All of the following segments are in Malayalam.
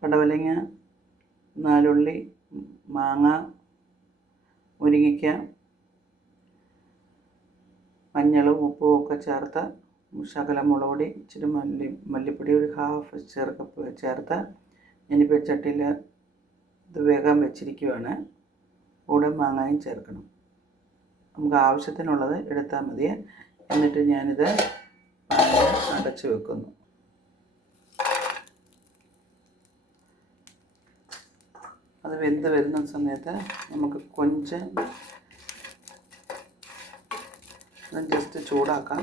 പടവലങ്ങ, നാലുള്ളി, മാങ്ങ, മുരിങ്ങയ്ക്ക, മഞ്ഞളും ഉപ്പും ഒക്കെ ചേർത്ത് ശകലം മുളക് പൊടി, ഇച്ചിരി മല്ലിപ്പൊടി ഒരു ഹാഫ് ചേർത്ത് ഞാനിപ്പോൾ ചട്ടിയിൽ ഇത് വേഗം വെച്ചിരിക്കുകയാണ്. കൂടെ മാങ്ങയും ചേർക്കണം. നമുക്ക് ആവശ്യത്തിനുള്ളത് എടുത്താൽ മതി. എന്നിട്ട് ഞാനിത് അടച്ച് വെക്കുന്നു. അത് വെന്ത് വരുന്ന സമയത്ത് നമുക്ക് കൊഞ്ച് ജസ്റ്റ് ചൂടാക്കാം.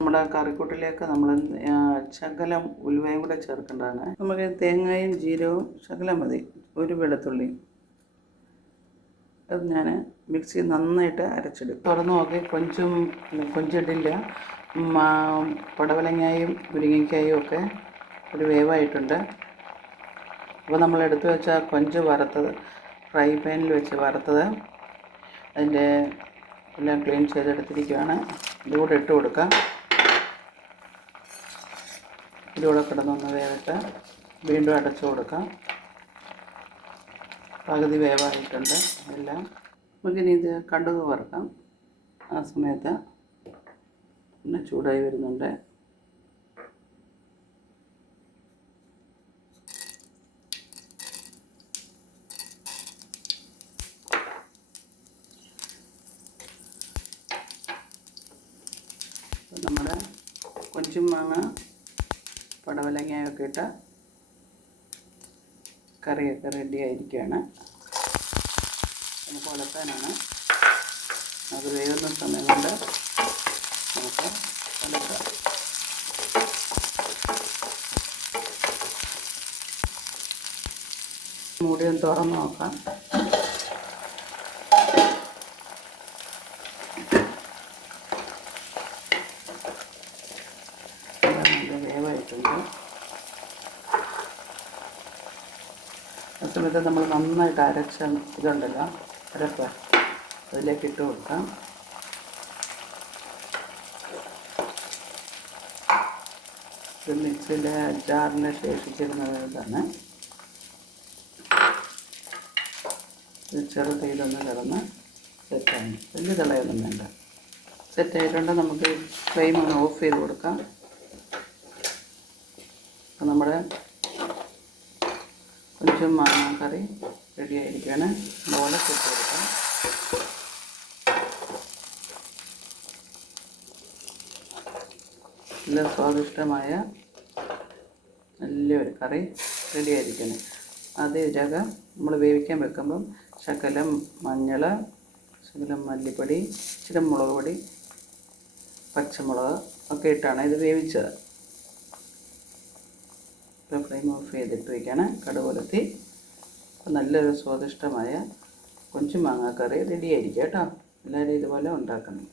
നമ്മുടെ കറിക്കൂട്ടിലേക്ക് നമ്മൾ ശകലം ഉലുവയും കൂടെ ചേർക്കേണ്ടതാണ്. നമുക്ക് തേങ്ങയും ജീരകവും ശകലം മതി, ഒരു വെളുത്തുള്ളിയും. അത് ഞാൻ മിക്സി നന്നായിട്ട് അരച്ചെടുക്കും. തുറന്ന് നോക്കി കൊഞ്ചിടില്ല. പടവലങ്ങയും മുരിങ്ങയ്ക്കായും ഒക്കെ ഒരു വേവായിട്ടുണ്ട്. അപ്പോൾ നമ്മൾ എടുത്തു വെച്ച കൊഞ്ച് വറുത്തത് ഫ്രൈ പാനിൽ വെച്ച് വറുത്തത് അതിൻ്റെ എല്ലാം ക്ലീൻ ചെയ്തെടുത്തിരിക്കുകയാണ്. ഇതുകൂടെ ഇട്ട് കൊടുക്കാം. ഇതുകൂടെ കിടന്നൊന്ന് വേവിട്ട് വീണ്ടും അടച്ചു കൊടുക്കാം. പകുതി വേവായിട്ടുണ്ട് എല്ലാം. നമുക്കിനി ഇത് കടുക് വറുക്കാം. ആ സമയത്ത് പിന്നെ ചൂടായി വരുന്നുണ്ട്. നമ്മുടെ കൊഞ്ചും മാങ്ങ പടവലങ്ങയൊക്കെ ഇട്ട കറിയൊക്കെ റെഡി ആയിരിക്കുകയാണ്. നമുക്ക് ഉലത്താനാണ്. അത് വേവുന്ന സമയം കൊണ്ട് നമുക്ക് ഉലത്താം. മൂടി ഒന്ന് തുറന്ന് നോക്കാം. വേവായിട്ടുണ്ട്. ആ സമയത്ത് നമ്മൾ നന്നായിട്ട് അരച്ച ഇതുണ്ടല്ലോ, അരപ്പ് അതിലേക്ക് ഇട്ട് കൊടുക്കാം. ഇത് മിക്സിയിലെ ജാറിന് ശേഷിച്ചിരുന്നത് ഇതാണ്. ചെറുതീയിലൊന്ന് കിടന്ന് സെറ്റായി. വലിയ തിളയൊന്നും വേണ്ട. സെറ്റായിട്ടുണ്ട്. നമുക്ക് ഫ്ലെയിം ഒന്ന് ഓഫ് ചെയ്ത് കൊടുക്കാം. അപ്പം നമ്മുടെ കൊഞ്ചും മാങ്ങ കറി റെഡി ആയിരിക്കുകയാണ്. അതുപോലെ സെറ്റ് കൊടുക്കാം. നല്ല സ്വാദിഷ്ടമായ നല്ലൊരു കറി റെഡി ആയിരിക്കണം. അത് ഇതിനകം നമ്മൾ വേവിക്കാൻ വെക്കുമ്പം ശകലം മഞ്ഞൾ, ശകലം മല്ലിപ്പൊടി, ഇച്ചിരി മുളക് പൊടി, പച്ചമുളക് ഒക്കെ ഇട്ടാണ് ഇത് വേവിച്ചത്. ഫ്ലെയിം ഓഫ് ചെയ്തിട്ട് വയ്ക്കാണ്. കടുക് ഉലത്തി നല്ലൊരു സ്വാദിഷ്ടമായ കൊഞ്ചും മാങ്ങ കറി റെഡി ആയിരിക്കും കേട്ടോ. എല്ലാവരും ഇതുപോലെ ഉണ്ടാക്കണം.